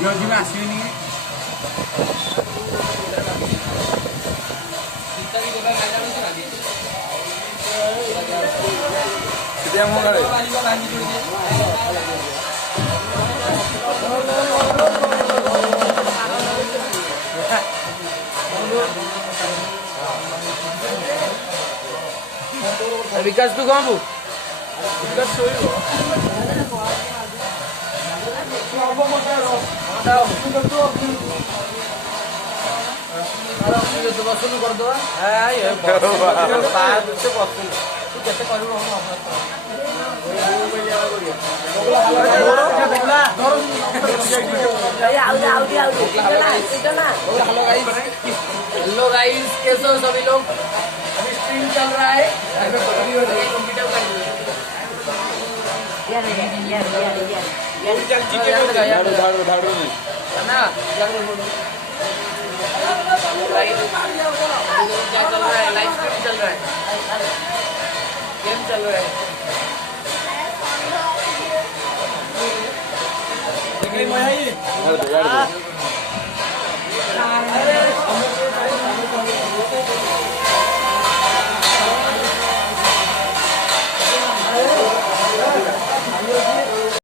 जी में आसविनी विकास तू कौन विकास बसन करदे हेलो गाइस, कैसे हो सभी लोग? अभी स्ट्रीम चल रहा है। लाइव स्ट्रीम चल रहा है, गेम चल रहा है।